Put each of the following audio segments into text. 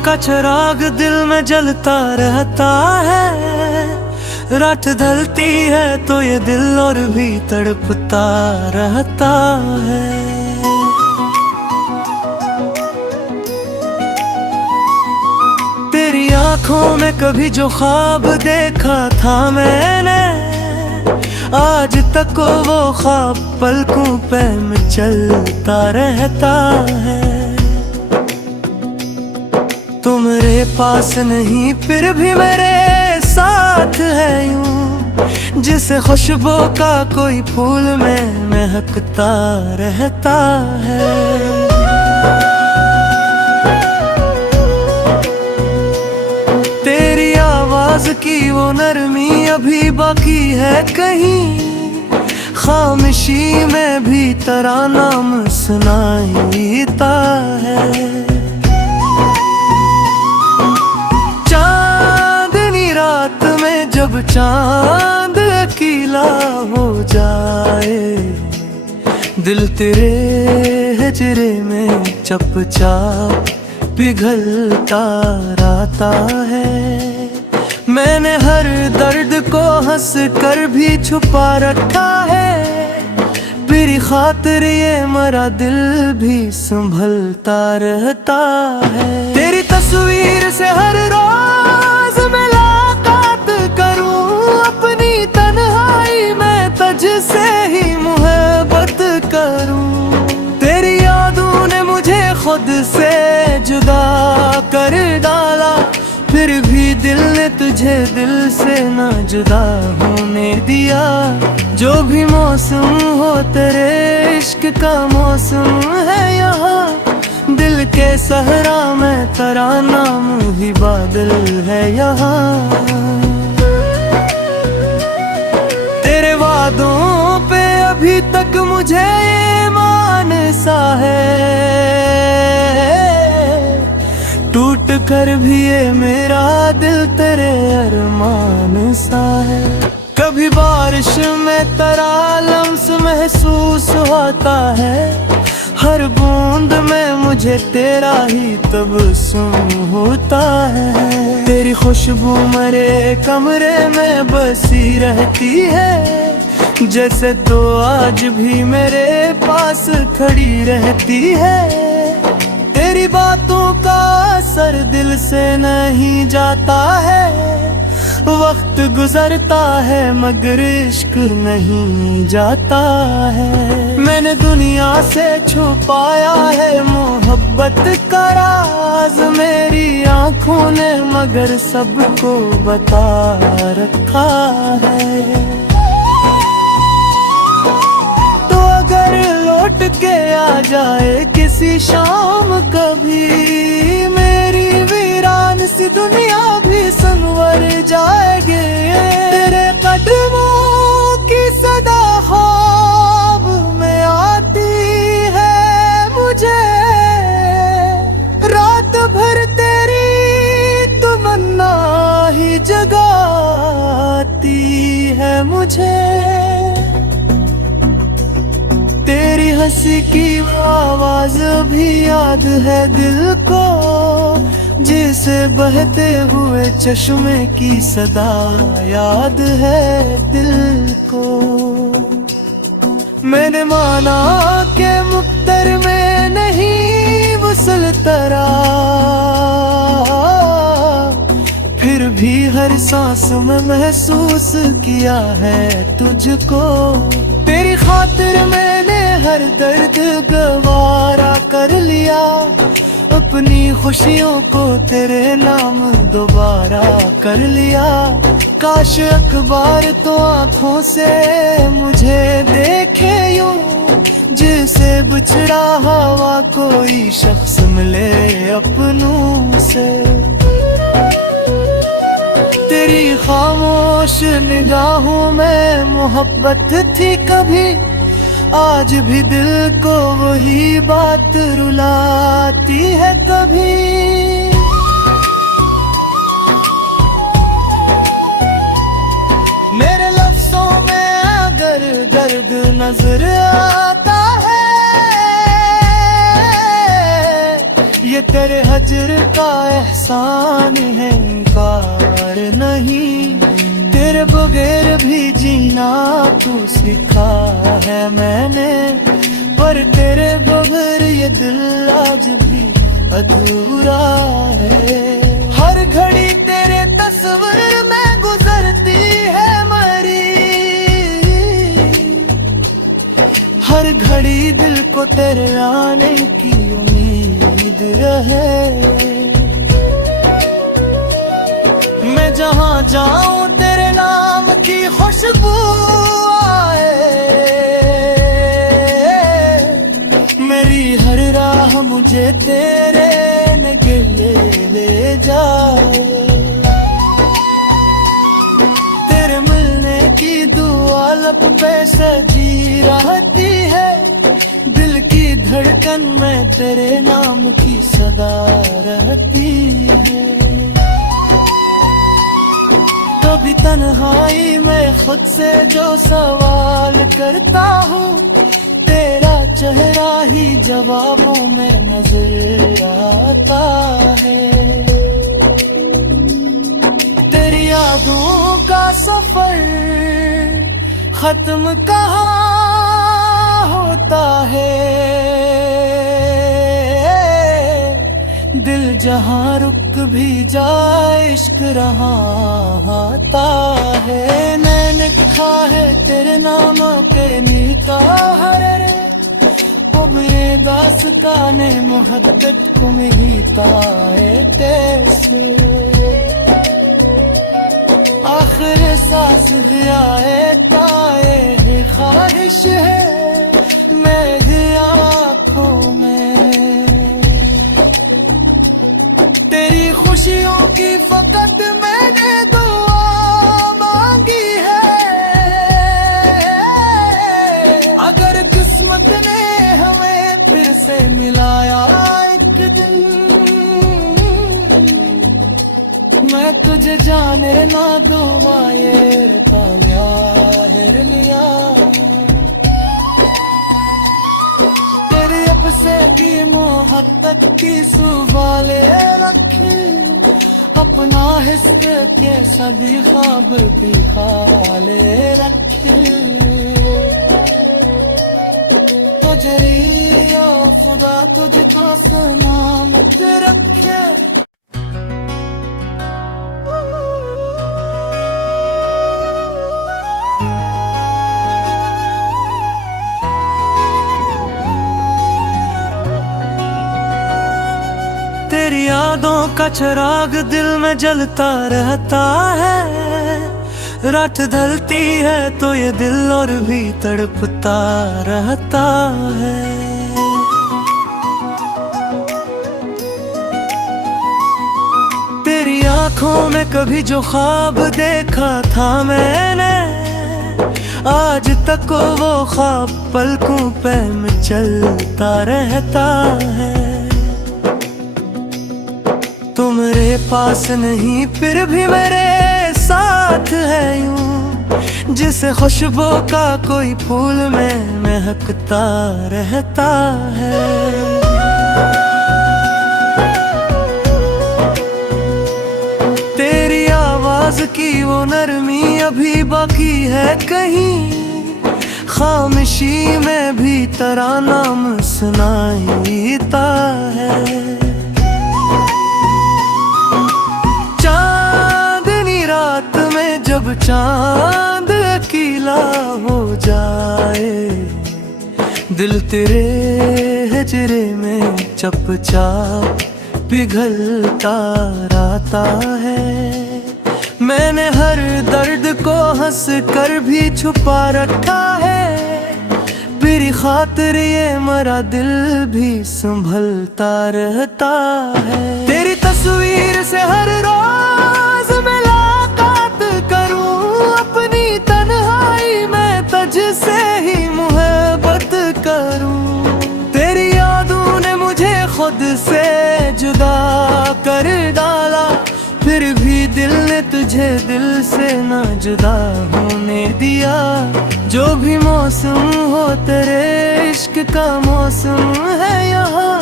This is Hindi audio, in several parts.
का चिराग दिल में जलता रहता है। रात ढलती है तो ये दिल और भी तड़पता रहता है। तेरी आंखों में कभी जो ख्वाब देखा था मैंने, आज तक वो ख्वाब पलकों पे चलता रहता है। तू मेरे पास नहीं फिर भी मेरे साथ है यूं, जिसे खुशबू का कोई फूल में महकता रहता है। तेरी आवाज की वो नरमी अभी बाकी है कहीं, खामोशी में भी तेरा नाम सुनाई देता है। जब चांद अकेला हो जाए, दिल तेरे हिजरे में चुपचाप पिघलता रहता है। मैंने हर दर्द को हंस कर भी छुपा रखा है, तेरी खातिर ये मरा दिल भी संभलता रहता है। तेरी तस्वीर से हर रोज मुलाकात करूं, अपनी तन्हाई में तुझसे ही मोहब्बत करूं। तेरी यादों ने मुझे खुद से जुदा कर डाला, फिर भी दिल ने तुझे दिल से न जुदा होने दिया। जो भी मौसम हो तेरे इश्क का मौसम है यहाँ, दिल के सहरा में तेरा नाम ही बादल है यहाँ। तेरे वादों पे अभी तक मुझे ईमान सा है, टूट कर भी ये मेरा दिल तेरे अरमान सा है। कभी बारिश में तेरा लम्स महसूस होता है, हर बूंद में मुझे तेरा ही तबस्सुम होता है। तेरी खुशबू मेरे कमरे में बसी रहती है, जैसे तो आज भी मेरे पास खड़ी रहती है। तेरी बातों का असर दिल से नहीं जाता है, वक्त गुजरता है मगर इश्क नहीं जाता है। मैंने दुनिया से छुपाया है मोहब्बत का राज, मेरी आंखों ने मगर सबको बता रखा है। तो अगर लौट के आ जाए किसी शाम कभी, मेरी वीरान सी दुनिया भी संवर जाएगी। तेरे कदमों की सदा ख्वाब में आती है मुझे, रात भर तेरी तमन्ना ही जगाती है मुझे। तेरी हंसी की आवाज भी याद है दिल को, जिसे बहते हुए चश्मे की सदा याद है दिल को। मैंने माना के मुक़द्दर में नहीं वसल तरा, फिर भी हर सांस में महसूस किया है तुझको। तेरी खातिर मैंने हर दर्द गवारा कर लिया, अपनी खुशियों को तेरे नाम दोबारा कर लिया। काश अखबार तो आँखों से मुझे देखे यूं, जिसे बिछड़ा हुआ कोई शख्स मिले अपनों से। तेरी खामोश निगाहों में मोहब्बत थी कभी, आज भी दिल को वही बात रुलाती है कभी। मेरे लफ्जों में अगर दर्द नजर आता है, ये तेरे हजर का एहसान है कार नहीं, तेरे बगैर भी जीना तू सिखा है मैंने, पर तेरे बगैर ये दिल आज भी अधूरा है। हर घड़ी तेरे तस्वीर में गुजरती है मरी, हर घड़ी दिल को तेरे आने की उम्मीद रहे। मैं जहाँ जाऊं तेरे नाम की खुशबू आए, मेरी हर राह मुझे तेरे नगले ले जाए। तेरे मिलने की दुआ लब पे सजी रहती है, दिल की धड़कन में तेरे नाम की सदा रहती है। कभी तन्हाई में खुद से जो सवाल करता हूँ, तेरा चेहरा ही जवाबों में नजर आता है। तेरी यादों का सफर खत्म कहाँ होता है, दिल जहाँ रुक भी जाए इश्क रहा आता है। मैंने कहा है तेरे नाम पे मीठा हर रे, अब ये दास्ताने मोहब्बत को मिलता है तेरे, आखिर सांस गया है ताए ख्वाहिश है मेरी आँखों में। तेरी खुशियों की फकत मैंने दुआ मांगी है, अगर किस्मत ने हमें फिर से मिलाया एक दिन, मैं तुझे जाने ना दूंगा ये तालिया हेर लिया। तेरे अपसे की मोहब्बत की सुवाले रखे, अपना हिस्से के सभी ख्वाब भी खाले रखे। तुझे या खुदा तुझको सलामत रखे। तेरी यादों का चिराग दिल में जलता रहता है, रात ढलती है तो ये दिल और भी तड़पता रहता है। तेरी आंखों में कभी जो ख्वाब देखा था मैंने, आज तक वो ख्वाब पलकों पे चलता रहता है। तुम मेरे पास नहीं फिर भी मेरे साथ है यूं, जिसे खुशबू का कोई फूल में महकता रहता है। तेरी आवाज की वो नरमी अभी बाकी है कहीं, खामोशी में भी तेरा नाम सुनाई देता है। जब चांद अकेला हो जाए, दिल तेरे हिजरे में चपचाप पिघलता रहता है। मैंने हर दर्द को हंस कर भी छुपा रखा है, मेरी खातिर ये मरा दिल भी संभलता रहता है। तेरी तस्वीर से हर रोज मुलाकात करूं, अपनी तन्हाई में तुझसे ही मोहब्बत करूं। तेरी यादों ने मुझे खुद से जुदा कर डाला, फिर भी दिल ने तुझे दिल से ना जुदा होने दिया। जो भी मौसम हो तेरे इश्क का मौसम है यहाँ,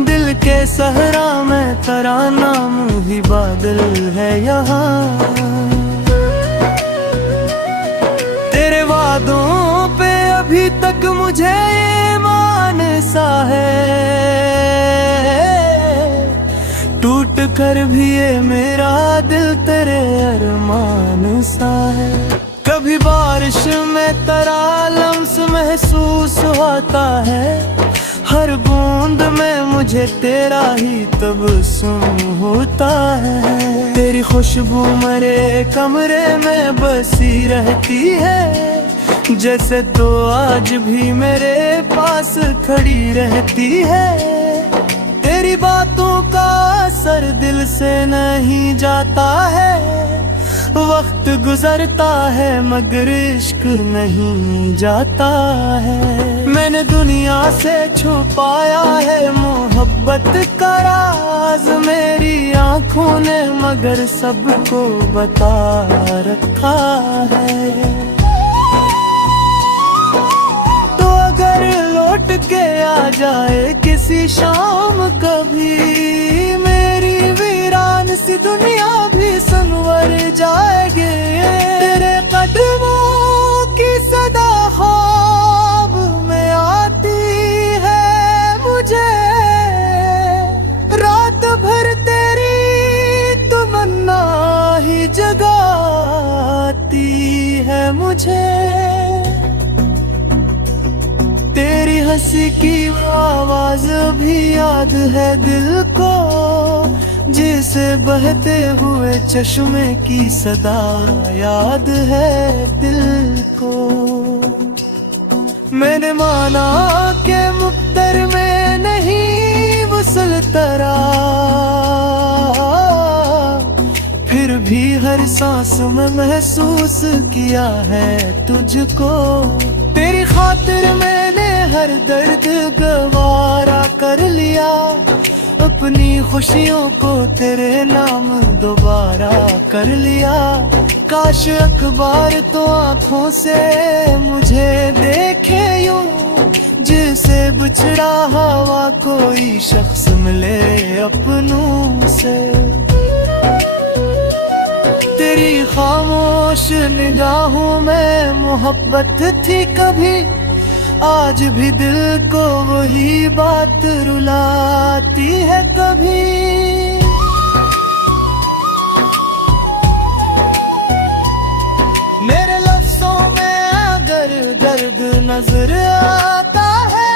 दिल के सहरा में तेरा नाम ही बादल है यहाँ। तेरे वादों पे अभी तक मुझे ईमान सा है, टूट कर भी ये मेरा दिल तेरे अरमान सा है। कभी बारिश में तेरा लम्स महसूस होता है, हर बूंद में मुझे तेरा ही तबस्सुम होता है। तेरी खुशबू मेरे कमरे में बसी रहती है, जैसे तो आज भी मेरे पास खड़ी रहती है। तेरी बातों का असर दिल से नहीं जाता है, वक्त गुजरता है मगर इश्क नहीं जाता है। मैंने दुनिया से छुपाया है मोहब्बत का राज, मेरी आंखों ने मगर सबको बता रखा है। तो अगर लौट के आ जाए किसी शाम कभी, मेरी वीरान सी दुनिया भी संवर जाएगी। तेरे कदमों की सदा ख्वाब में आती है मुझे, रात भर तेरी तमन्ना ही जगाती है मुझे। तेरी हंसी की आवाज भी याद है दिल को, जिसे बहते हुए चश्मे की सदा याद है दिल को। मैंने माना के मुक़द्दर में नहीं वसल तरा, फिर भी हर सांस में महसूस किया है तुझको। तेरी खातिर मैंने हर दर्द गवारा कर लिया, अपनी खुशियों को तेरे नाम दोबारा कर लिया। काश अखबार तो आँखों से मुझे देखे यूं, जिसे बिछड़ा हुआ कोई शख्स मिले अपनों से। तेरी खामोश निगाहों में मोहब्बत थी कभी, आज भी दिल को वही बात रुलाती है कभी। मेरे लफ्ज़ों में अगर दर्द नजर आता है,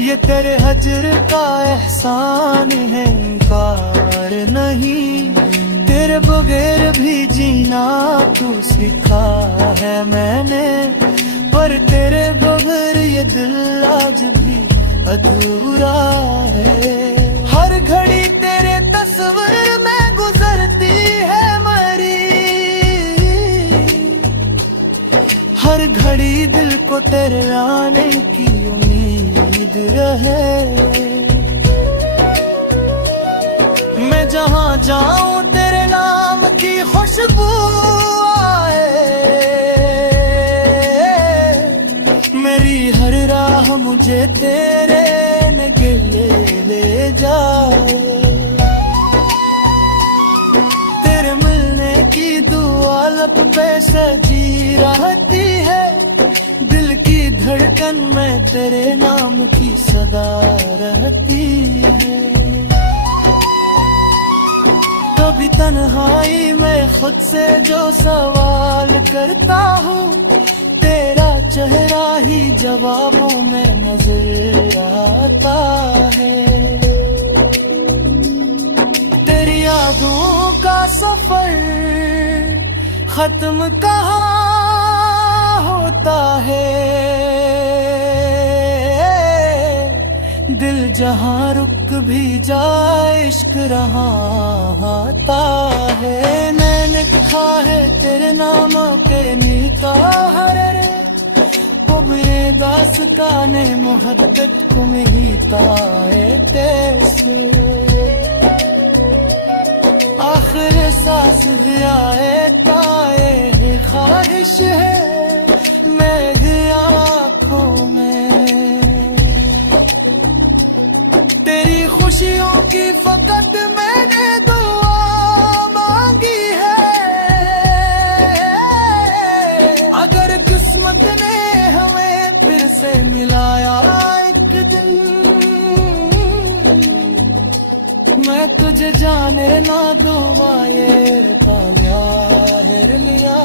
ये तेरे हजर का एहसान है, इनकार नहीं। तेरे बगैर भी जीना तू सिखा है मैंने, पर तेरे बगैर ये दिल आज भी अधूरा है। हर घड़ी तेरे तस्वीर में गुजरती है मरी, हर घड़ी दिल को तेरे आने की उम्मीद रहे। मैं जहाँ जाऊँ तेरे नाम की खुशबू आए, मेरी हर राह मुझे तेरे नगले ले जाए। तेरे मिलने की दुआ लब पे सजी रहती है, दिल की धड़कन में तेरे नाम की सदा रहती है। कभी तन्हाई में खुद से जो सवाल करता हूँ, तेरा चेहरा ही जवाबों में नजर आता है। तेरी यादों का सफर खत्म कहाँ होता है, दिल जहाँ रुक भी जाए इश्क रहा आता है। मैंने लिखा है तेरे नाम के निकाह रे, पुबरे दास्ताने मोहब्बत को मिटाए तेसे। आखिर सांस गया है ताए ख्वाहिश है, मैं आँखों में खुशियों की फकत मैंने दुआ मांगी है। अगर किस्मत ने हमें फिर से मिलाया एक दिन, मैं तुझे जाने ना दूंगा ये ताया हेर लिया।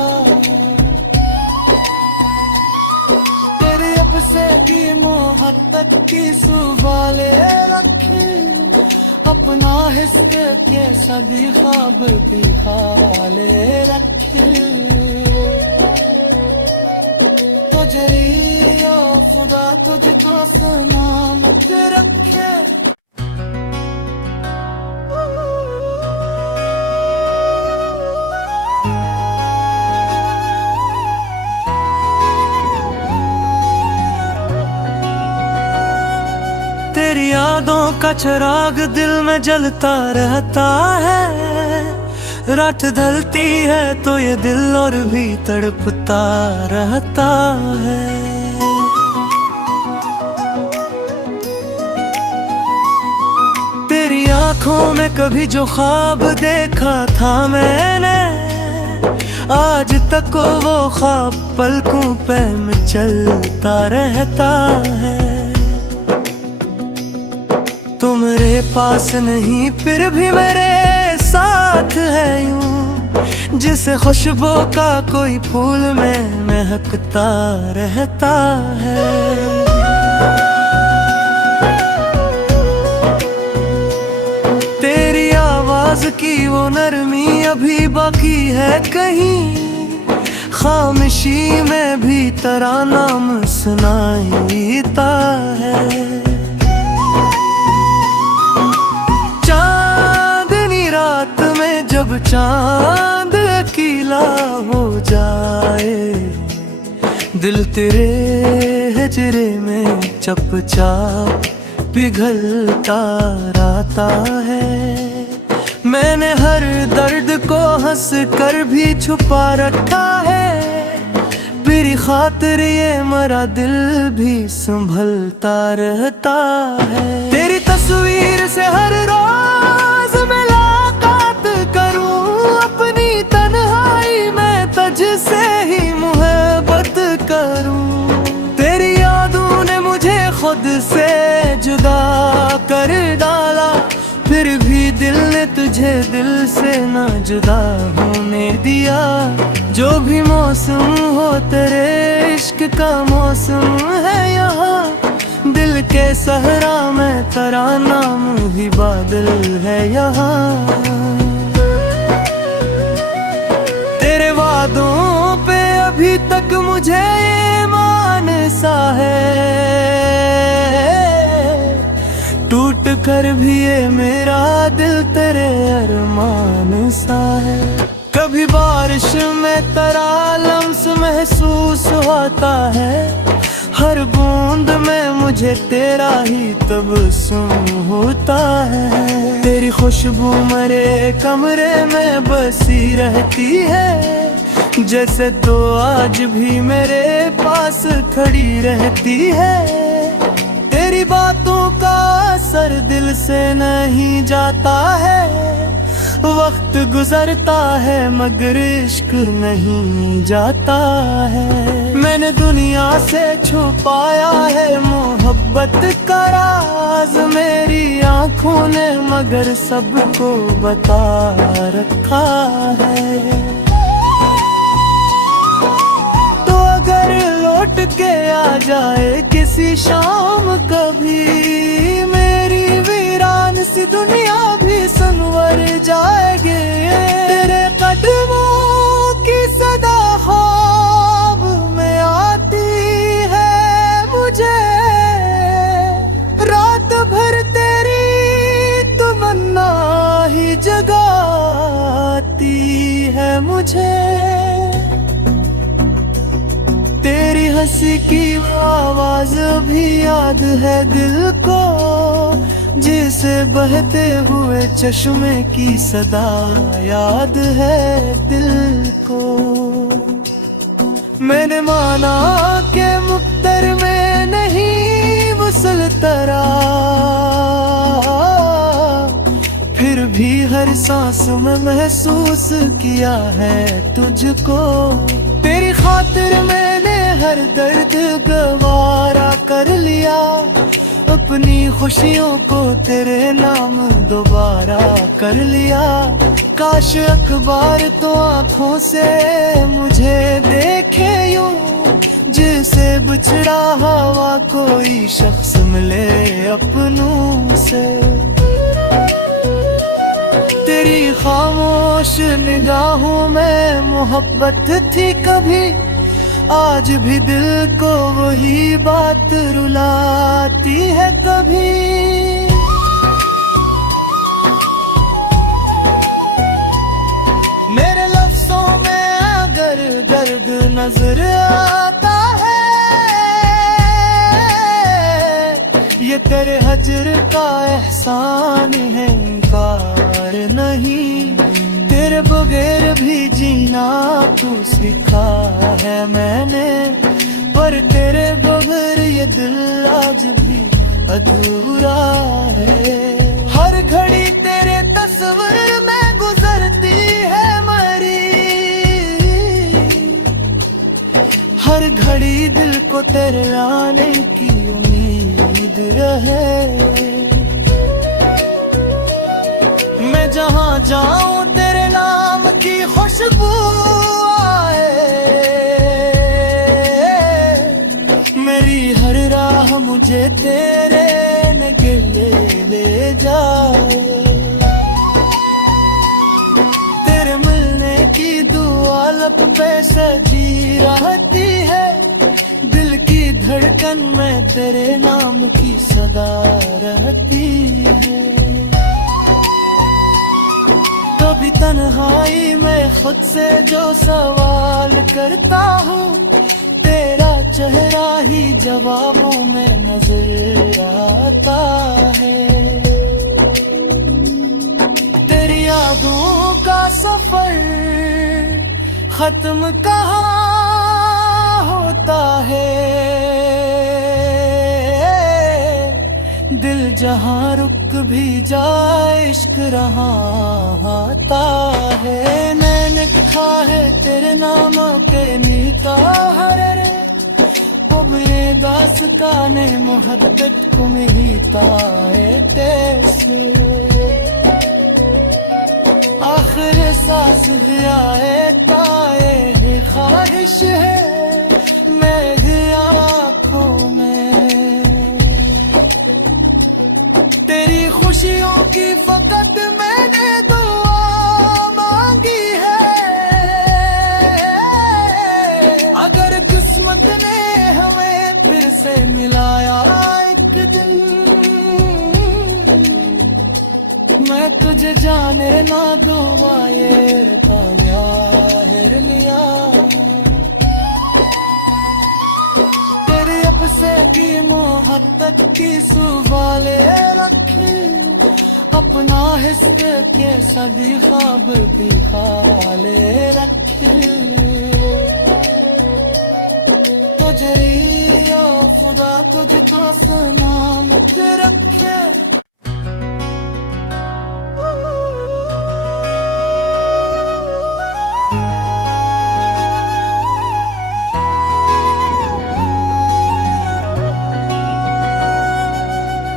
तेरी से की मोहब्बत की सुवाले रखे, अपना हिस्से के सभी ख्वाब भी खाले रखे। तुझे रिया खुदा तुझको सलामत रखे। तेरी यादों का चिराग दिल में जलता रहता है। रात ढलती है तो ये दिल और भी तड़पता रहता है। तेरी आंखों में कभी जो ख्वाब देखा था मैंने, आज तक वो ख्वाब पलकों पे चलता रहता है। तुम मेरे पास नहीं फिर भी मेरे साथ है यूं, जिसे खुशबू का कोई फूल में महकता रहता है। तेरी आवाज की वो नरमी अभी बाकी है कहीं, खामोशी में भी तेरा नाम सुनाई देता है। जब चांद अकेला हो जाए, दिल तेरे हिजरे में चुपचाप पिघलता रहता है। मैंने हर दर्द को हंस कर भी छुपा रखा है, मेरी खातिर ये मरा दिल भी संभलता रहता है। तेरी तस्वीर से हर रोज मुलाकात करूं, अपनी तन्हाई में तुझसे ही मोहब्बत करूं। तेरी यादों ने मुझे खुद से जुदा कर डाला, फिर भी दिल ने तुझे दिल से न जुदा होने दिया। जो भी मौसम हो तेरे इश्क का मौसम है यहाँ, दिल के सहरा में तेरा नाम भी बादल है यहाँ। तेरे वादों पे अभी तक मुझे ईमान सा है, टूट कर भी ये मेरा दिल तेरे अरमान सा है। कभी बारिश में तेरा लम्स महसूस होता है, हर बूंद में मुझे तेरा ही तबस्सुम होता है। तेरी खुशबू मेरे कमरे में बसी रहती है, जैसे तो आज भी मेरे पास खड़ी रहती है। तेरी बातों का असर दिल से नहीं जाता है, वक्त गुजरता है मगर इश्क नहीं जाता है। मैंने दुनिया से छुपाया है मोहब्बत का राज, मेरी आंखों ने मगर सबको बता रखा है। तो अगर लौट के आ जाए किसी शाम कभी, मेरी वीरान सी दुनिया भी संवर जाएगी। तेरे कदमों की सदा ख्वाब में आती है मुझे, रात भर तेरी तमन्ना ही जगाती है मुझे। तेरी हंसी की आवाज भी याद है दिल को, जिसे बहते हुए चश्मे की सदा याद है दिल को। मैंने माना के मुक़द्दर में नहीं मुसलतरा, हर सांस में महसूस किया है तुझको। तेरी खातिर मैंने हर दर्द गवारा कर लिया, अपनी खुशियों को तेरे नाम दोबारा कर लिया। काश अखबार तो आँखों से मुझे देखे यूं, जिसे बिछड़ा हुआ कोई शख्स मिले अपनों से। तेरी खामोश निगाहों में मोहब्बत थी कभी, आज भी दिल को वही बात रुलाती है कभी। मेरे लफ्जों में अगर दर्द नजर आता है, ये तेरे हजर का एहसान है, इनकार नहीं। तेरे बगैर भी जीना तू सीखा है मैंने, पर तेरे बगैर ये दिल आज भी अधूरा है। हर घड़ी तेरे तस्वीर में गुजरती है मरी, हर घड़ी दिल को तेरे आने की उम्मीद रहे। मैं जहाँ जाऊं तेरे नाम की खुशबू आए, मेरी हर राह मुझे तेरे नगले ले जाए। तेरे मिलने की दुआ लब पे सजी रहती है, दिल की धड़कन में तेरे नाम की सदा रहती है। कभी तन्हाई में खुद से जो सवाल करता हूँ, तेरा चेहरा ही जवाबों में नजर आता है। तेरी यादों का सफर खत्म कहाँ होता है, दिल जहाँ रुक भी जाए इश्क रहा आता है। मैंने लिखा है तेरे नामों के निकाह रे, अब ये दास्ताने मोहब्बत को मिलता है तेरे। आखिर सांस गया है ताए ख्वाहिश है मेरी आँखों में, तेरी खुशियों की फकत मैंने दुआ मांगी है। अगर किस्मत ने हमें फिर से मिलाया एक दिन, मैं तुझे जाने ना दूंगा ये ताहिर लिया। तेरे अपसे की मोहब्बत की सुवाले रखे, अपना हिस्क के सभी ख्वाब भी खाले रखे। तुझे या खुदा तुझको सलामत रखे।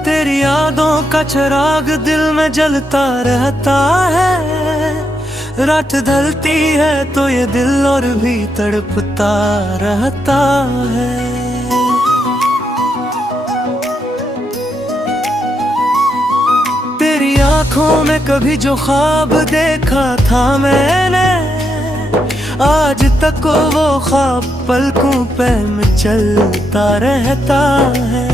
तेरी यादों का चिराग दिल में जलता रहता है, रात ढलती है तो ये दिल और भी तड़पता रहता है। तेरी आंखों में कभी जो ख्वाब देखा था मैंने, आज तक वो ख्वाब पलकों पे चलता रहता है।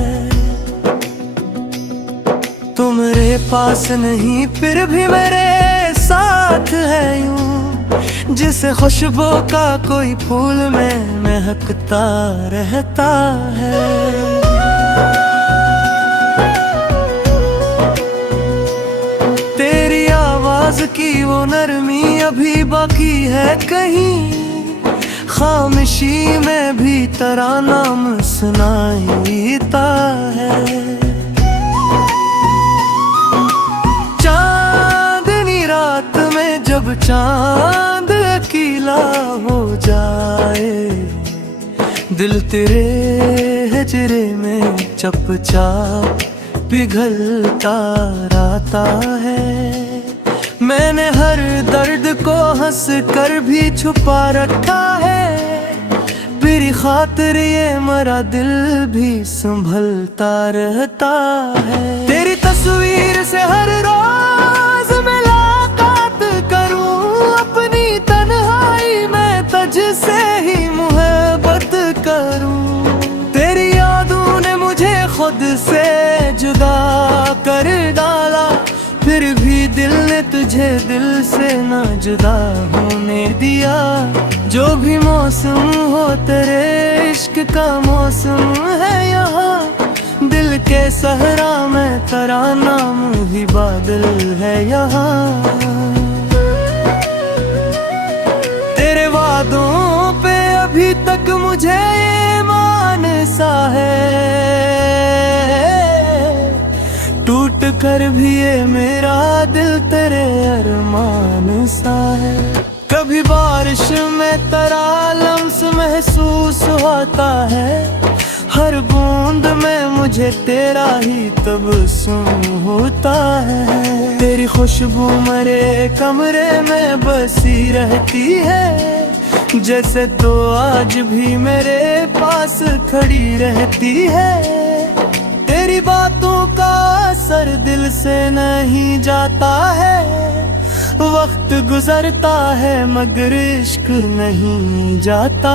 तुम मेरे पास नहीं फिर भी मेरे साथ है यूं, जिसे खुशबू का कोई फूल में महकता रहता है। तेरी आवाज की वो नरमी अभी बाकी है कहीं, खामोशी में भी तेरा नाम सुनाईता है। जब चांद अकेला हो जाए, दिल तेरे हिजरे में चपचाप पिघलता रहता है। मैंने हर दर्द को हंस कर भी छुपा रखा है, तेरी खातिर ये मरा दिल भी संभलता रहता है। तेरी तस्वीर से हर रोज मुलाकात करूं, अपनी तन्हाई में तुझसे ही मोहब्बत करूं। तेरी यादों ने मुझे खुद से जुदा कर डाला, फिर भी दिल ने तुझे दिल से न जुदा होने दिया। जो भी मौसम हो तेरे इश्क का मौसम है यहाँ, दिल के सहरा में तेरा नाम भी बादल है यहाँ। तेरे वादों पे अभी तक मुझे ईमान सा है, टूट कर भी ये मेरा दिल तेरे अरमान सा है। कभी बारिश में तेरा लम्स महसूस होता है, हर बूंद में मुझे तेरा ही तबस्सुम होता है। तेरी खुशबू मेरे कमरे में बसी रहती है, जैसे तो आज भी मेरे पास खड़ी रहती है। तेरी बातों का असर दिल से नहीं जाता है, वक्त गुजरता है मगर इश्क नहीं जाता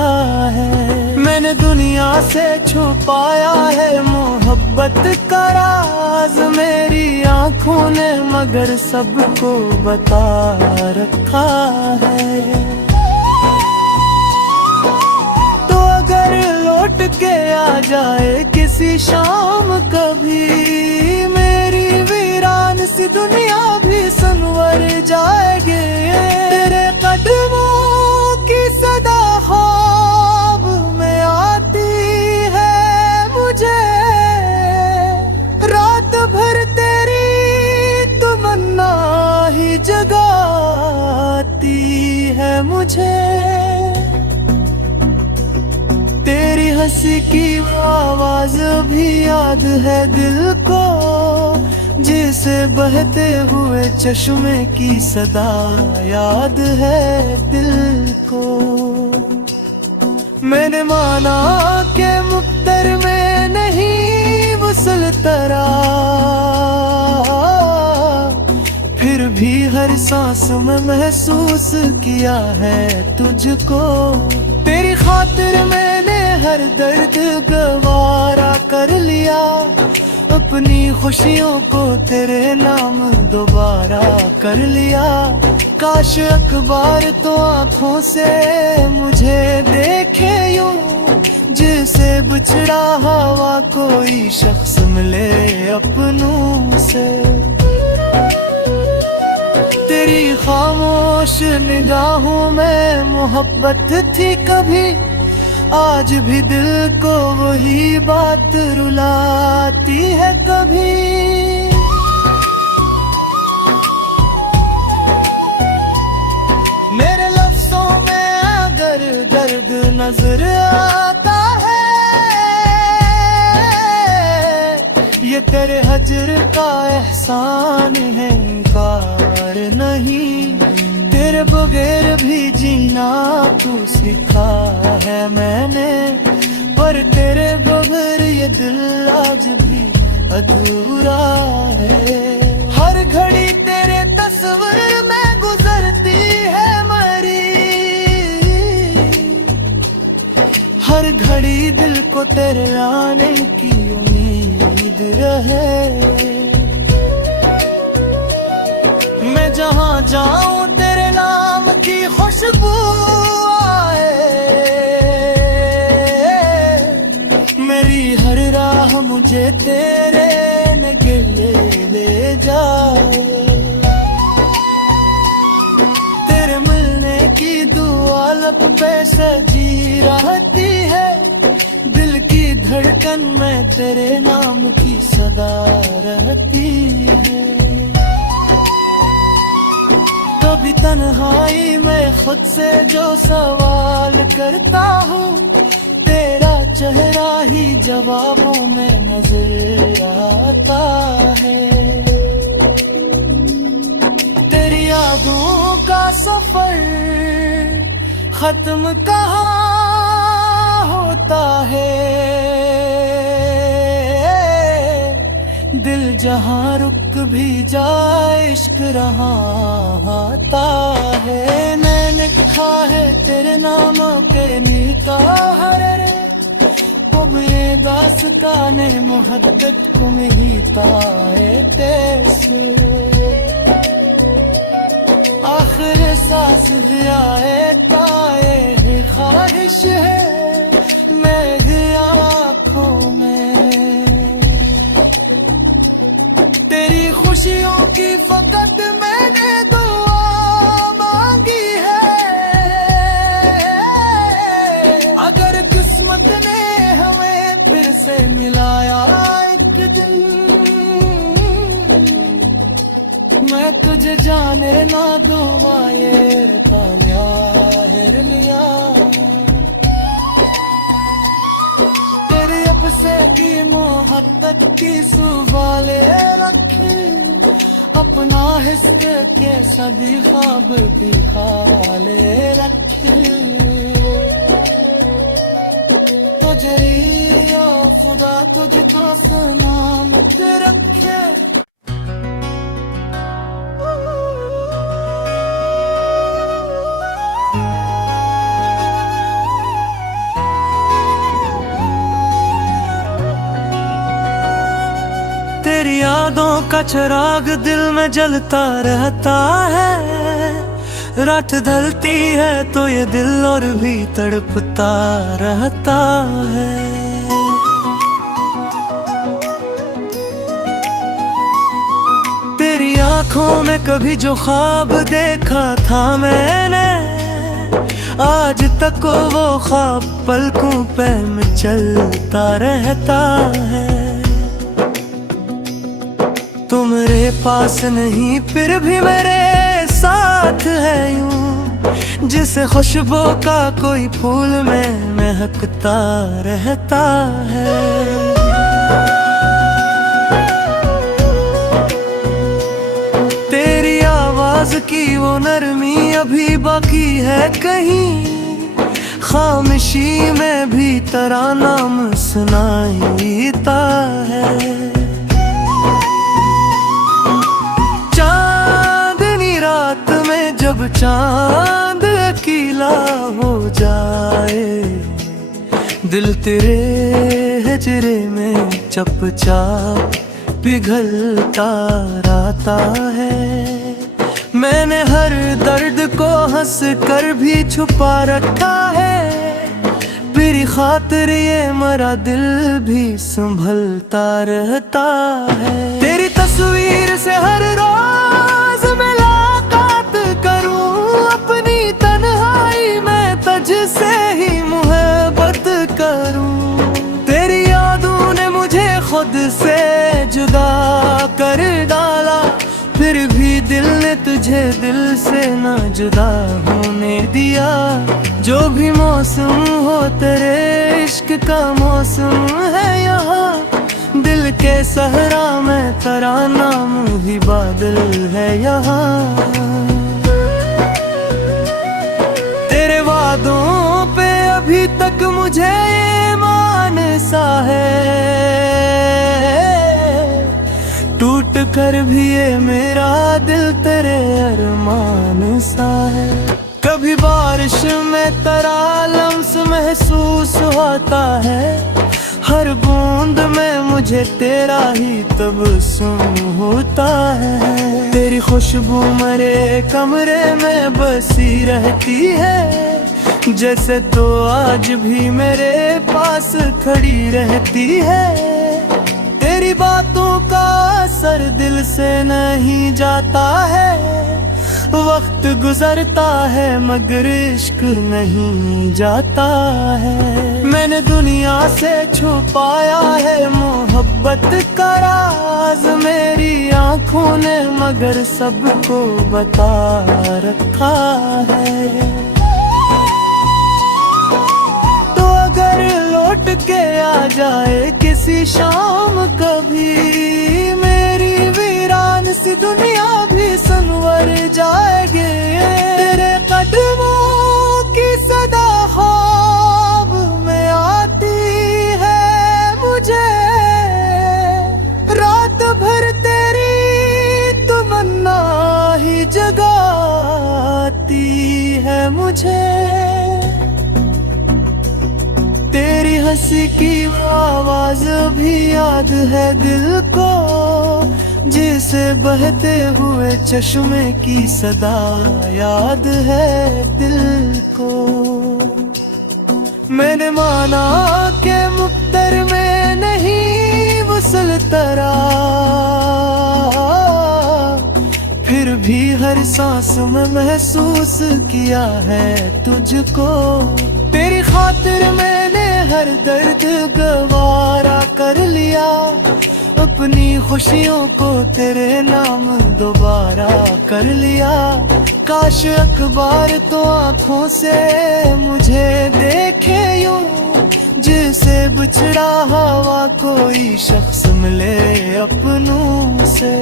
है। मैंने दुनिया से छुपाया है मोहब्बत का राज, मेरी आंखों ने मगर सबको बता रखा है। तो अगर लौट के आ जाए किसी शाम कभी, मेरी वीरान सी दुनिया भी संवर जाएगी। तेरे कदमों की सदा ख्वाब में आती है मुझे, रात भर तेरी तमन्ना ही जगाती है मुझे। तेरी हंसी की आवाज भी याद है दिल को, जिसे बहते हुए चश्मे की सदा याद है दिल को। मैंने माना के मुक्तर में नहीं वसल तरा, फिर भी हर सांस में महसूस किया है तुझको। तेरी खातिर मैंने हर दर्द गवारा कर लिया, अपनी खुशियों को तेरे नाम दोबारा कर लिया। काश अखबार तो आँखों से मुझे देखे यूं, जैसे बिछड़ा हवा कोई शख्स मिले अपनों से। तेरी खामोश निगाहों में मोहब्बत थी कभी, आज भी दिल को वही बात रुलाती है कभी। मेरे लफ्जों में अगर दर्द नजर आता है, ये तेरे हजर का एहसान है कार नहीं। तेरे बगैर भी जीना तू सिखा है मैंने, पर तेरे बगैर ये दिल आज भी अधूरा है। हर घड़ी तेरे तस्वीर में गुजरती है मरी, हर घड़ी दिल को तेरे आने की उम्मीद रहे। मैं जहाँ जाऊं तेरे नाम की खुशबू आए, मेरी हर राह मुझे तेरे नगले ले जाए। तेरे मिलने की दुआ लब पे सजी रहती है, दिल की धड़कन में तेरे नाम की सदा रहती है। कभी तन्हाई में खुद से जो सवाल करता हूँ, तेरा चेहरा ही जवाबों में नजर आता है। तेरी यादों का सफर खत्म कहाँ होता है, दिल जहाँ रुक भी जाए इश्क रहा आता है। मैंने लिखा है तेरे नाम पे नीता हरे रे, अब ये दास्ताने मोहब्बत को मिलता है तेरे। आखिर सांस दिया है ताए ख्वाहिश है मेरी आँखों में, तेरी खुशियों की फकत मैंने दुआ मांगी है। अगर किस्मत ने हमें फिर से मिलाया एक दिन, मैं तुझे जाने ना दूंगा ये ताया हिरनिया। तेरे अब से की मोहब्बत की सुवाले रखे, अपना हिस्से के सभी ख्वाब भी खाले रखे। तुझे या खुदा तुझको सलामत रखे। तेरी यादों का चिराग दिल में जलता रहता है, रात ढलती है तो ये दिल और भी तड़पता रहता है। तेरी आंखों में कभी जो ख्वाब देखा था मैंने, आज तक वो ख्वाब पलकों पे में चलता रहता है। तुम मेरे पास नहीं फिर भी मेरे साथ है यूं, जिसे खुशबू का कोई फूल में महकता रहता है। तेरी आवाज की वो नरमी अभी बाकी है कहीं, खामोशी में भी तेरा नाम सुनाईता है। जब चांद अकेला हो जाए, दिल तेरे हिजरे में चुपचाप पिघलता रहता है। मैंने हर दर्द को हंस कर भी छुपा रखा है, मेरी खातिर ये मरा दिल भी संभलता रहता है। तेरी तस्वीर से हर रोज मुलाकात करूं, अपनी तन्हाई में तुझसे ही मोहब्बत करूं। तेरी यादों ने मुझे खुद से जुदा कर डाला, फिर भी दिल ने तुझे दिल से ना जुदा होने दिया। जो भी मौसम हो तेरे इश्क का मौसम है यहाँ, दिल के सहरा में तेरा नाम भी बादल है यहाँ। तेरे वादों पे अभी तक मुझे ईमान सा है, टूट कर भी ये मेरा दिल तेरे अरमान सा है। कभी बारिश में तेरा लम्स महसूस होता है, हर बूंद में मुझे तेरा ही तबस्सुम होता है। तेरी खुशबू मेरे कमरे में बसी रहती है, जैसे तो आज भी मेरे पास खड़ी रहती है। तेरी बातों का असर दिल से नहीं जाता है, वक्त गुजरता है मगर इश्क नहीं जाता है। मैंने दुनिया से छुपाया है मोहब्बत का राज, मेरी आंखों ने मगर सबको बता रखा है। तो अगर लौट के आ जाए किसी शाम कभी, मेरी वीरान सी दुनिया भी संवर जाएगी। तेरे कदमों की सदा ख्वाब में आती है मुझे, रात भर तेरी तमन्ना ही जगाती है मुझे। तेरी हंसी की आवाज भी याद है दिल को, जिसे बहते हुए चश्मे की सदा याद है दिल को। मैंने माना के मुक़द्दर में नहीं वसल तरा, फिर भी हर सांस में महसूस किया है तुझको। तेरी खातिर मैंने हर दर्द गवारा कर लिया, अपनी खुशियों को तेरे नाम दोबारा कर लिया। काश अखबार तो आँखों से मुझे देखे यूं, जिसे बिछड़ा हुआ कोई शख्स मिले अपनों से।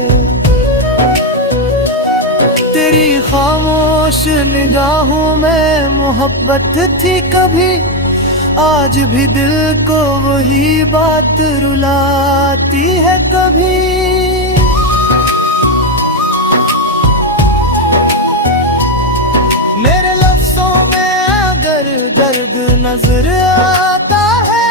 तेरी खामोश निगाहों में मोहब्बत थी कभी, आज भी दिल को वही बात रुलाती है कभी। मेरे लफ्जों में अगर दर्द नजर आता है,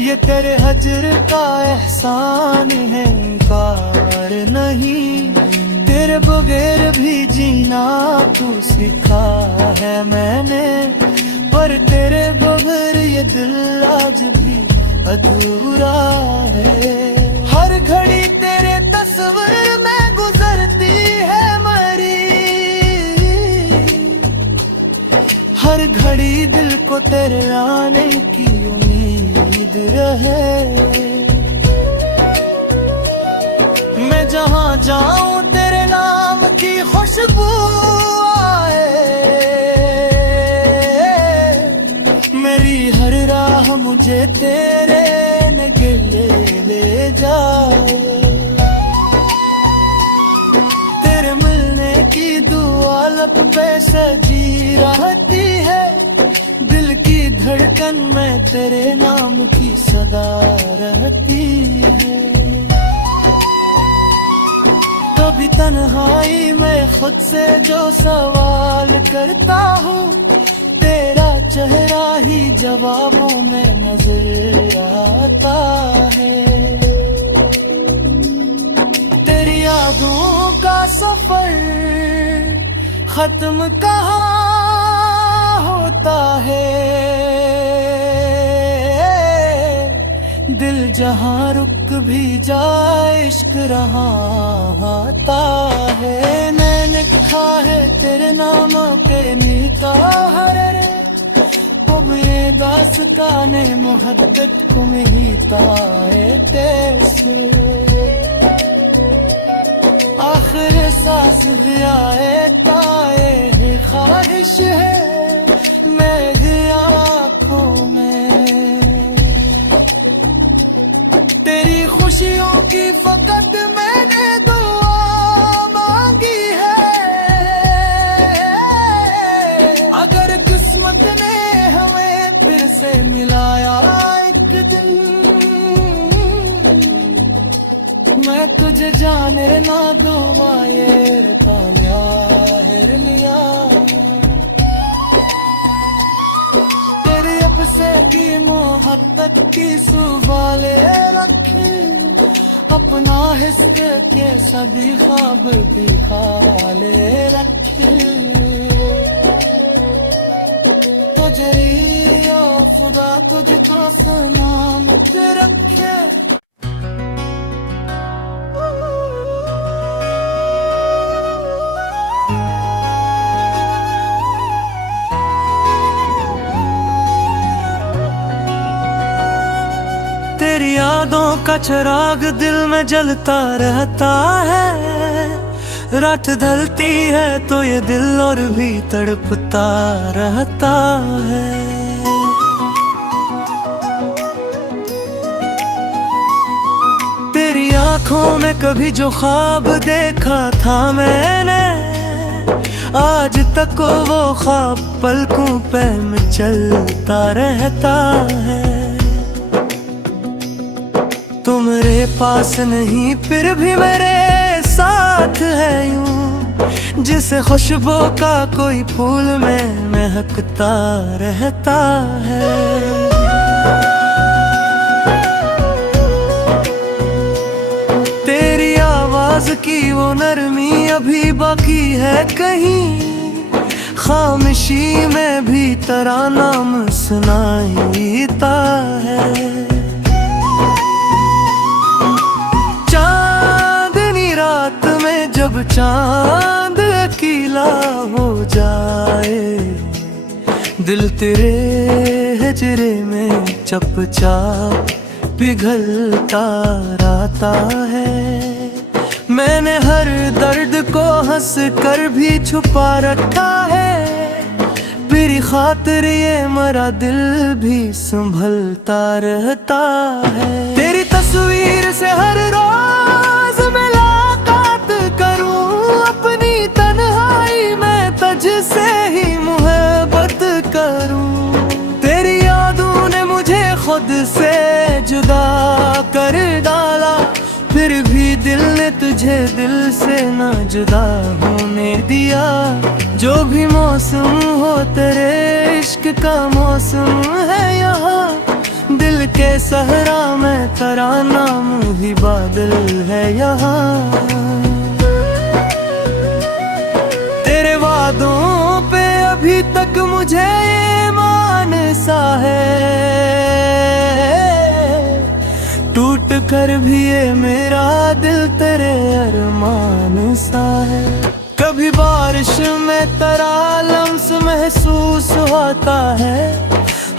ये तेरे हजर का एहसान है, इनकार नहीं। तेरे बगैर भी जीना तू सिखा है मैंने, पर तेरे बगैर ये दिल आज भी अधूरा है। हर घड़ी तेरे तस्वीर में गुजरती है मरी, हर घड़ी दिल को तेरे आने की उम्मीद रहे। मैं जहाँ जाऊं तेरे नाम की खुशबू आए, मेरी हर राह मुझे तेरे नगले ले जाए। तेरे मिलने की दुआ लब पे सजी रहती है, दिल की धड़कन में तेरे नाम की सदा रहती है। कभी तन्हाई में खुद से जो सवाल करता हूँ, तेरा चेहरा ही जवाबों में नजर आता है। तेरी यादों का सफर खत्म कहाँ होता है, दिल जहाँ रुक भी जाए इश्क रहाँ आता है। मैंने कहा है तेरे नाम पे नीता हरे, अब ये दास्ताने मोहब्बत को मीता है तेरे। आखिर सांस गया है ताए ख्वाहिश है मेरी आँखों में, तेरी खुशियों की फकत मैंने दुआ मांगी है। अगर किस्मत ने हमें फिर से मिलाया एक दिन, मैं तुझे जाने ना दूंगा ये तान्यार लिया। तेरे अपसे की मोहब्बत की सुवाले रखे, अपना हिस्से के सभी ख्वाब भी खाले रखे। तुझे या खुदा तुझको सलामत रखे। का चिराग दिल में जलता रहता है। रात ढलती है तो ये दिल और भी तड़पता रहता है। तेरी आंखों में कभी जो ख्वाब देखा था मैंने, आज तक वो ख्वाब पलकों पे में चलता रहता है। तुम मेरे पास नहीं फिर भी मेरे साथ है यूं, जिसे खुशबू का कोई फूल में महकता रहता है। तेरी आवाज की वो नरमी अभी बाकी है कहीं, खामोशी में भी तेरा नाम सुनाई देता है। चांदनी रात में जब चांद अकेला हो जाए, दिल तेरे हिजरे में चुपचाप पिघलता रहता है। मैंने हर दर्द को हंस कर भी छुपा रखा है, मेरी खातिर ये मरा दिल भी संभलता रहता है। तेरी तस्वीर से हर रोज मुलाकात करूं, अपनी तन्हाई में तुझसे ही मोहब्बत करूं। तेरी यादों ने मुझे खुद से जुदा कर डाला, फिर भी दिल ने तुझे दिल से ना जुदा होने दिया। जो भी मौसम हो तेरे इश्क का मौसम है यहाँ, दिल के सहरा में तेरा नाम भी बादल है यहाँ। तेरे वादों पे अभी तक मुझे ईमान सा है, टूट कर भी ये मेरा दिल तेरे अरमान सा है। कभी बारिश में तेरा लम्स महसूस होता है,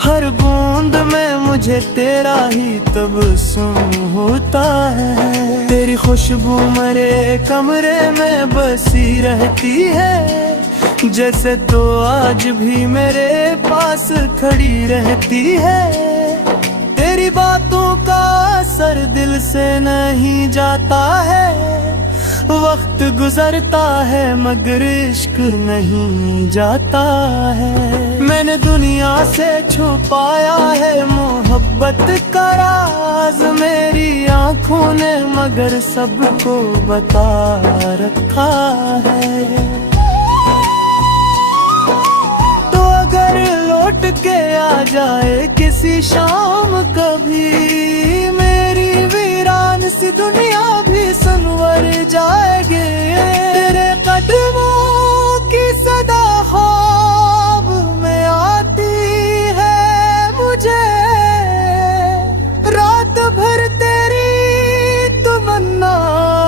हर बूंद में मुझे तेरा ही तबस्सुम होता है। तेरी खुशबू मेरे कमरे में बसी रहती है, जैसे तो आज भी मेरे पास खड़ी रहती है। तेरी बातों का असर दिल से नहीं जाता है, वक्त गुजरता है मगर इश्क नहीं जाता है। मैंने दुनिया से छुपाया है मोहब्बत का राज, मेरी आंखों ने मगर सबको बता रखा है। तो अगर लौट के आ जाए किसी शाम कभी, मेरी वीरान सी दुनिया भी संवर जाएगी। तेरे कदमों की सदा ख्वाब में आती है मुझे, रात भर तेरी तमन्ना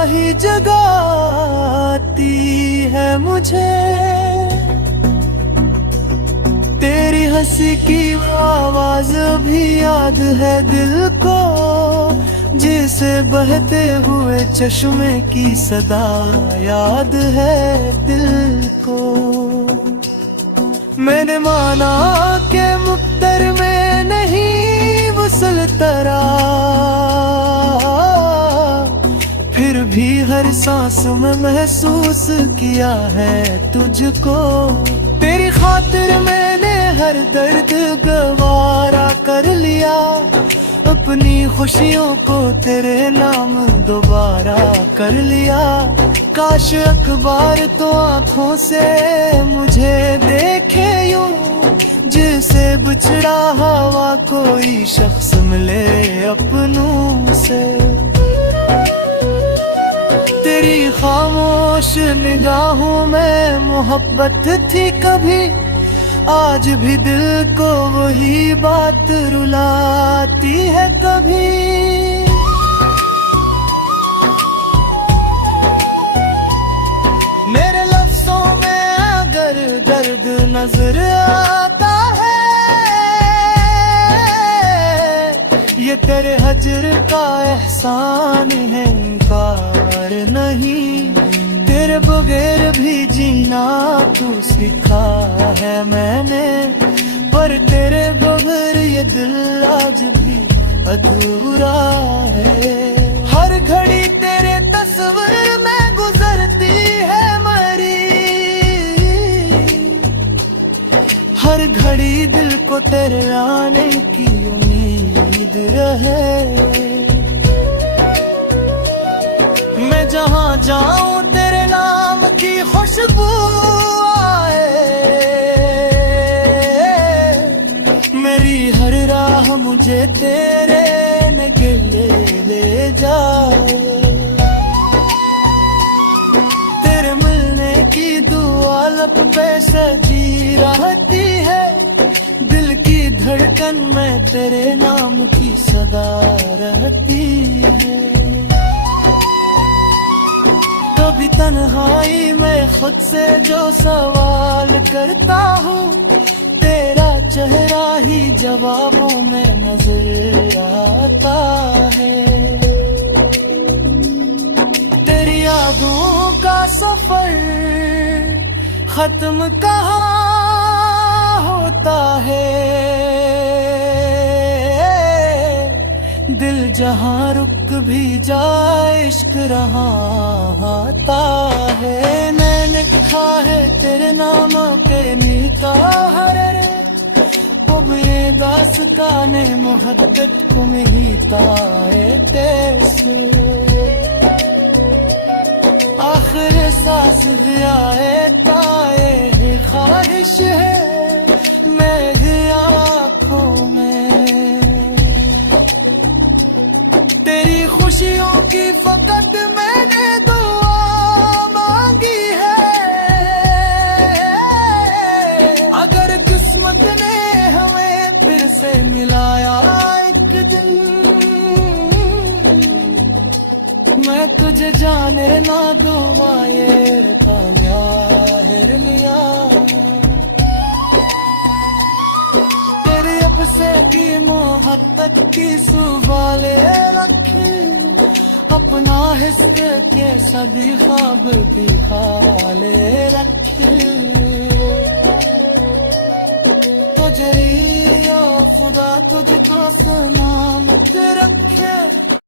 ही जगाती है मुझे। तेरी हंसी की आवाज भी याद है दिल को, जिसे बहते हुए चश्मे की सदा याद है दिल को। मैंने माना के मुक़द्दर में नहीं वसल तरा, फिर भी हर सांस में महसूस किया है तुझको। तेरी खातिर मैंने हर दर्द गवारा कर लिया, अपनी खुशियों को तेरे नाम दोबारा कर लिया। काश अखबार तो आँखों से मुझे देखे यूं, जिसे बिछड़ा हुआ कोई शख्स मिले अपनों से। तेरी खामोश निगाहों में मोहब्बत थी कभी, आज भी दिल को वही बात रुलाती है कभी। मेरे लफ्ज़ों में अगर दर्द नजर आता है, ये तेरे हजर का एहसान है, इनकार नहीं। तेरे बगैर भी जीना तू सिखा है मैंने, पर तेरे बगैर ये दिल आज भी अधूरा है। हर घड़ी तेरे तस्वीर में गुजरती है मरी, हर घड़ी दिल को तेरे आने की उम्मीद रहे। मैं जहाँ जाऊं तेरे नाम की खुशबू आए, मेरी हर राह मुझे तेरे नगले ले जाए। तेरे मिलने की दुआ लब पे सजी रहती है, दिल की धड़कन में तेरे नाम की सदा रहती है। कभी तन्हाई में खुद से जो सवाल करता हूँ, तेरा चेहरा ही जवाबों में नजर आता है। तेरी यादों का सफर खत्म कहाँ होता है, दिल जहाँ रुक भी जाए इश्क रहा आता है। मैंने कहा है तेरे नाम के नीता हरे, अब ये दास्ताने मोहब्बत को मिलता है तेरे। आखिर सांस दिया है ताए ख्वाहिश है मेरी आँखों में, तेरी खुशियों की फकत मैंने दुआ मांगी है। अगर किस्मत ने हमें फिर से मिलाया एक दिन, मैं तुझे जाने ना दूंगा ये ताहिर लिया। तेरे अफसे की मोहब्बत की सुवाले रखे, अपना हिस्से के सभी ख्वाब भी खाले रखे। तुझे या खुदा तुझको सलामत रखे।